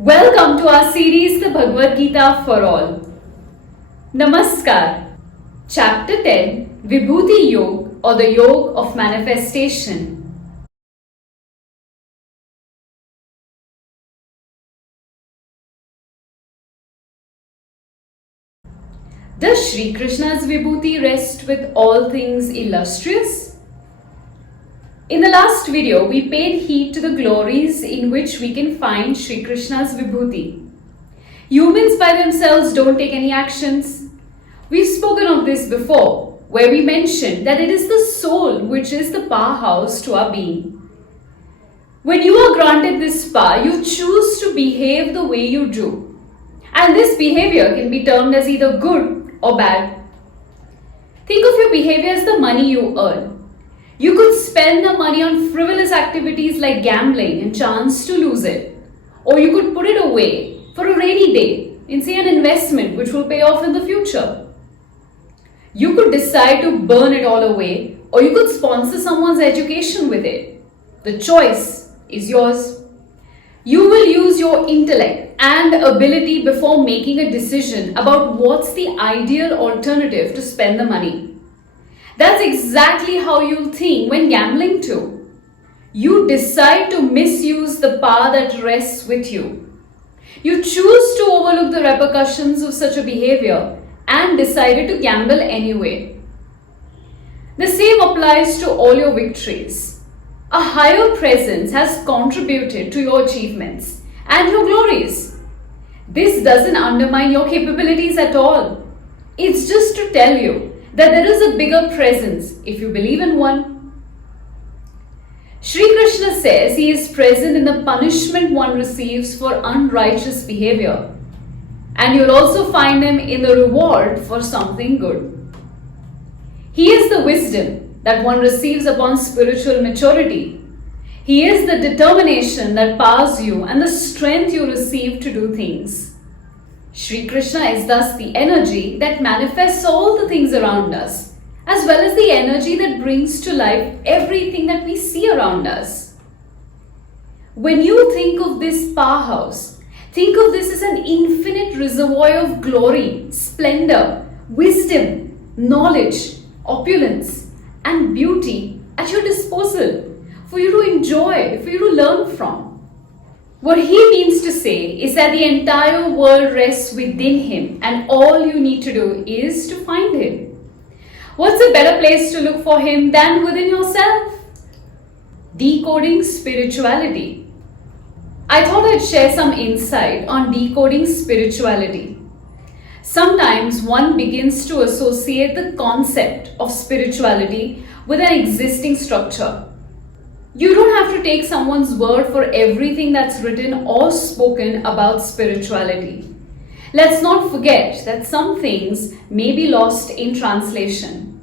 Welcome to our series, the Bhagavad Gita for All. Namaskar. Chapter 10, Vibhuti Yog, or the Yog of Manifestation. Does Shri Krishna's Vibhuti rest with all things illustrious? In the last video, we paid heed to the glories in which we can find Shri Krishna's Vibhuti. Humans by themselves don't take any actions. We've spoken of this before, where we mentioned that it is the soul which is the powerhouse to our being. When you are granted this power, you choose to behave the way you do. And this behavior can be termed as either good or bad. Think of your behavior as the money you earn. You could spend the money on frivolous activities like gambling and chance to lose it. Or you could put it away for a rainy day in, say, an investment which will pay off in the future. You could decide to burn it all away, or you could sponsor someone's education with it. The choice is yours. You will use your intellect and ability before making a decision about what's the ideal alternative to spend the money. That's exactly how you'll think when gambling too. You decide to misuse the power that rests with you. You choose to overlook the repercussions of such a behavior and decided to gamble anyway. The same applies to all your victories. A higher presence has contributed to your achievements and your glories. This doesn't undermine your capabilities at all. It's just to tell you that there is a bigger presence if you believe in one. Shri Krishna says he is present in the punishment one receives for unrighteous behavior, and you'll also find him in the reward for something good. He is the wisdom that one receives upon spiritual maturity. He is the determination that powers you and the strength you receive to do things. Shri Krishna is thus the energy that manifests all the things around us, as well as the energy that brings to life everything that we see around us. When you think of this powerhouse, think of this as an infinite reservoir of glory, splendor, wisdom, knowledge, opulence, and beauty at your disposal for you to enjoy, for you to learn from. What he means to say is that the entire world rests within him, and all you need to do is to find him. What's a better place to look for him than within yourself? Decoding Spirituality. I thought I'd share some insight on decoding spirituality. Sometimes one begins to associate the concept of spirituality with an existing structure. You don't have to take someone's word for everything that's written or spoken about spirituality. Let's not forget that some things may be lost in translation.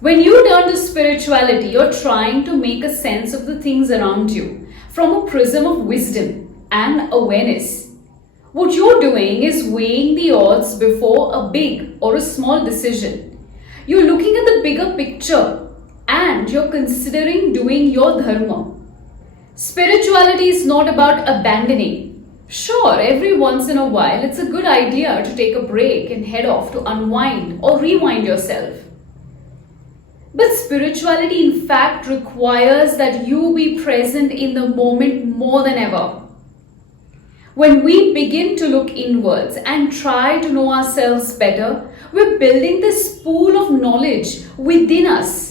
When you turn to spirituality, you're trying to make a sense of the things around you from a prism of wisdom and awareness. What you're doing is weighing the odds before a big or a small decision. You're looking at the bigger picture, and you're considering doing your dharma. Spirituality is not about abandoning. Sure, every once in a while it's a good idea to take a break and head off to unwind or rewind yourself. But spirituality in fact requires that you be present in the moment more than ever. When we begin to look inwards and try to know ourselves better, we're building this pool of knowledge within us.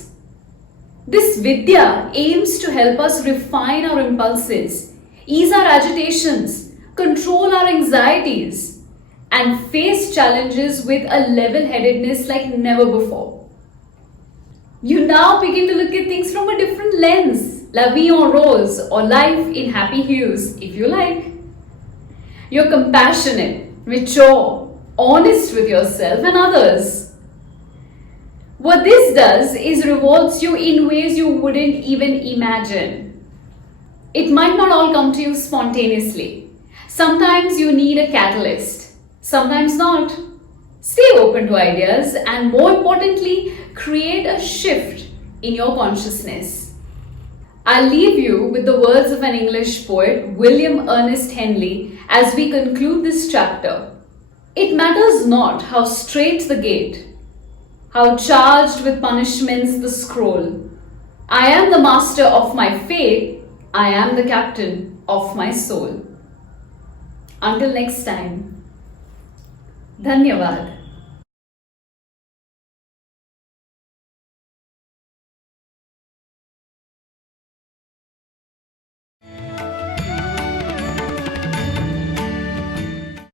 This Vidya aims to help us refine our impulses, ease our agitations, control our anxieties, and face challenges with a level-headedness like never before. You now begin to look at things from a different lens, la vie en rose, or life in happy hues, if you like. You're compassionate, mature, honest with yourself and others. What this does is rewards you in ways you wouldn't even imagine. It might not all come to you spontaneously. Sometimes you need a catalyst, sometimes not. Stay open to ideas and, more importantly, create a shift in your consciousness. I'll leave you with the words of an English poet, William Ernest Henley, as we conclude this chapter. It matters not how strait the gate, how charged with punishments the scroll. I am the master of my fate, I am the captain of my soul. Until next time, Dhanyavad.